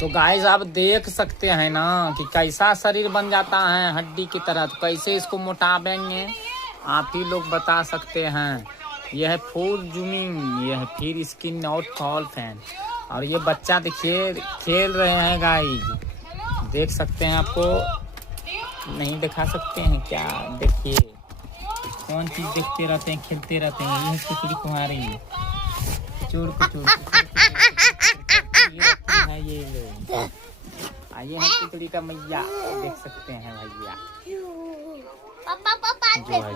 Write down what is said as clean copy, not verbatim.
तो गाइस आप देख सकते हैं ना कि कैसा शरीर बन जाता है हड्डी की तरह। तो कैसे इसको मोटावेंगे आप ही लोग बता सकते हैं। यह है फुल जूमिंग, यह है फिर स्किन नॉट फॉल फैन। और ये बच्चा देखिए खेल रहे हैं गाइस, देख सकते हैं। आपको नहीं दिखा सकते हैं क्या? देखिए कौन चीज देखते रहते हैं, खेलते रहते हैं। ये खिचड़ी कुमारी चोर कुचोर है ये लोग। आइए है खिचड़ी का मैया, देख सकते हैं भैया पापा जो है